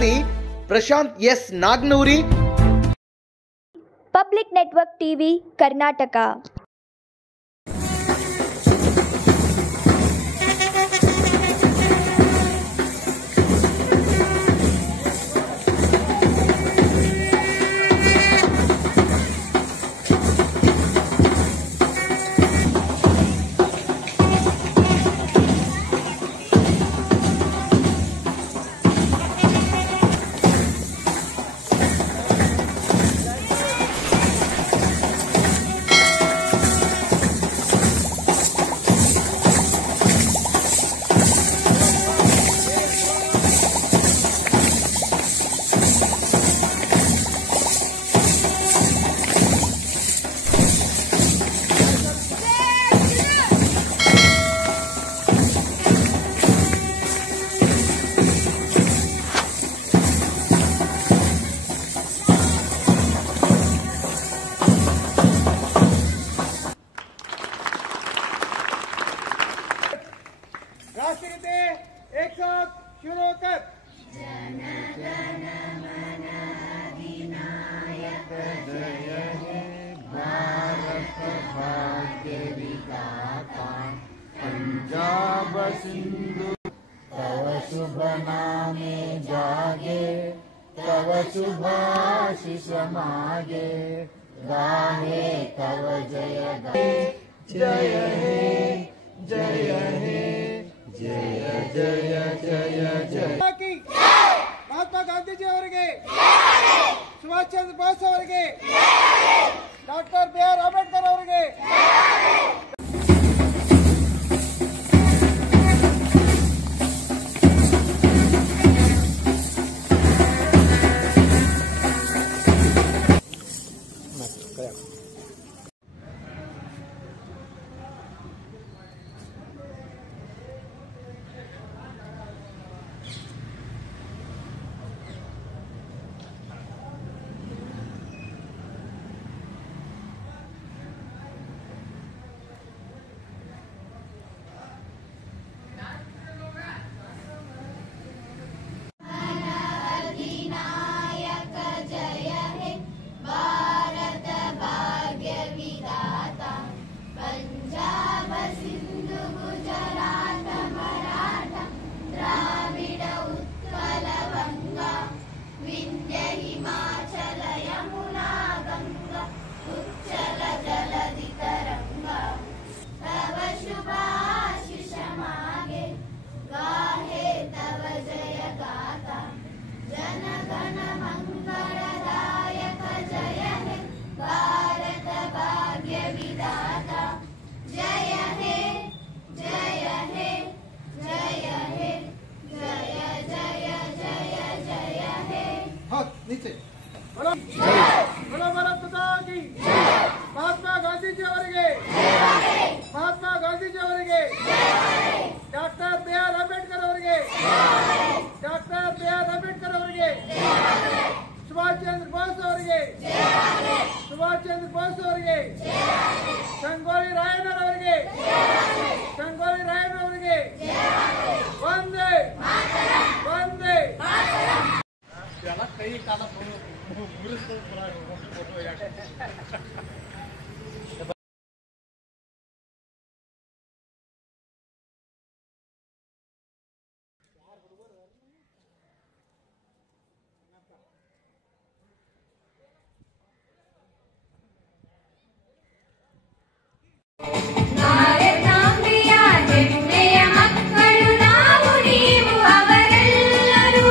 ವರದಿ Prashant S Nagnuri. Public network TV Karnataka. राष्ट्रगीते एक साथ शुरू कर। जन गण मन अधिनायक जय हे भारत भाग्य विधाता पंजाब सिंधु तव शुभ नामे जागे तव शुभ आशीष मागे गाहे तव जय जय हे जय हे जय जय जय जय। महात्मा गांधी जी ಅವರಿಗೆ, ಸುಭಾಷ್ ಚಂದ್ರ ಬೋಸ್ ಅವರಿಗೆ, ಡಾಕ್ಟರ್ BR ಅಂಬೇಡ್ಕರ್ ಅವರಿಗೆ. नीचे बोलो भारत माता की। महात्मा गांधी जी ಅವರಿಗೆ, महात्मा गांधी जी ಅವರಿಗೆ, ಡಾಕ್ಟರ್ BR ಅಂಬೇಡ್ಕರ್ ಅವರಿಗೆ, ಡಾಕ್ಟರ್ BR ಅಂಬೇಡ್ಕರ್ ಅವರಿಗೆ, ಸುಭಾಷ್ ಚಂದ್ರ ಬೋಸ್ ಅವರಿಗೆ, ಸುಭಾಷ್ ಚಂದ್ರ ಬೋಸ್ ಅವರಿಗೆ, ಸಂಗೊಳ್ಳಿ ರಾಯಣ್ಣ ಅವರಿಗೆ, ಸಂಗೊಳ್ಳಿ ರಾಯಣ್ಣ ಅವರಿಗೆ ವಂದೇ ವಂದೇ. ಎಲ್ಲ ಕೈ ಕಾಲ ಅವರೆಲ್ಲರೂ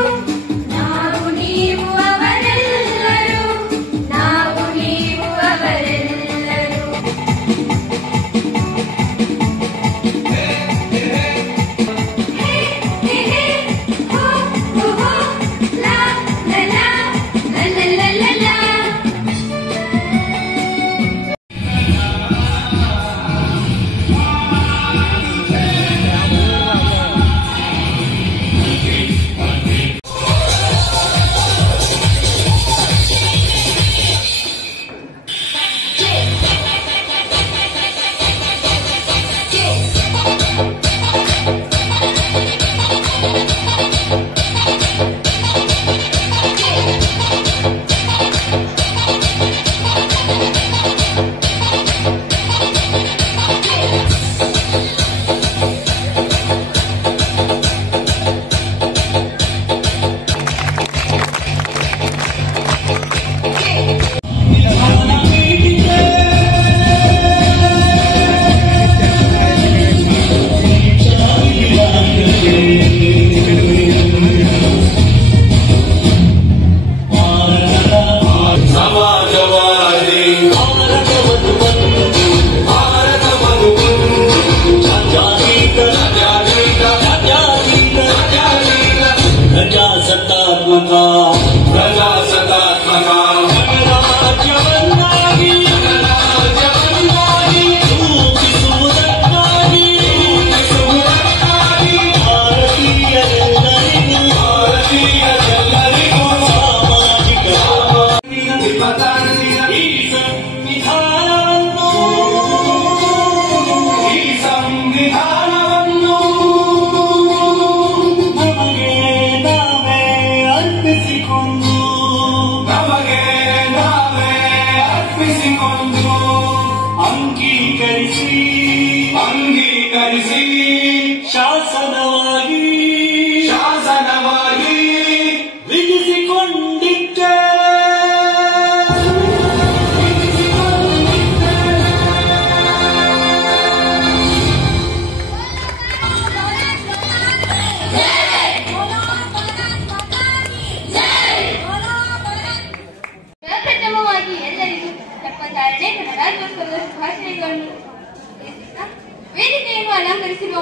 ಅಂಗೀಕರಿಸಿ ಶಾಸನವಾಗಿ ವಿಧಿಸಿಕೊಂಡಿದ್ದೆ. ಪ್ರಥಮವಾಗಿ ಎಲ್ಲರಿಗೂ ಗಣರಾಜ್ಯೋತ್ಸವದ ಶುಭಾಶಯಗಳನ್ನು ವೇದಿಕೆಯನ್ನು ಅಲಂಕರಿಸಿರುವ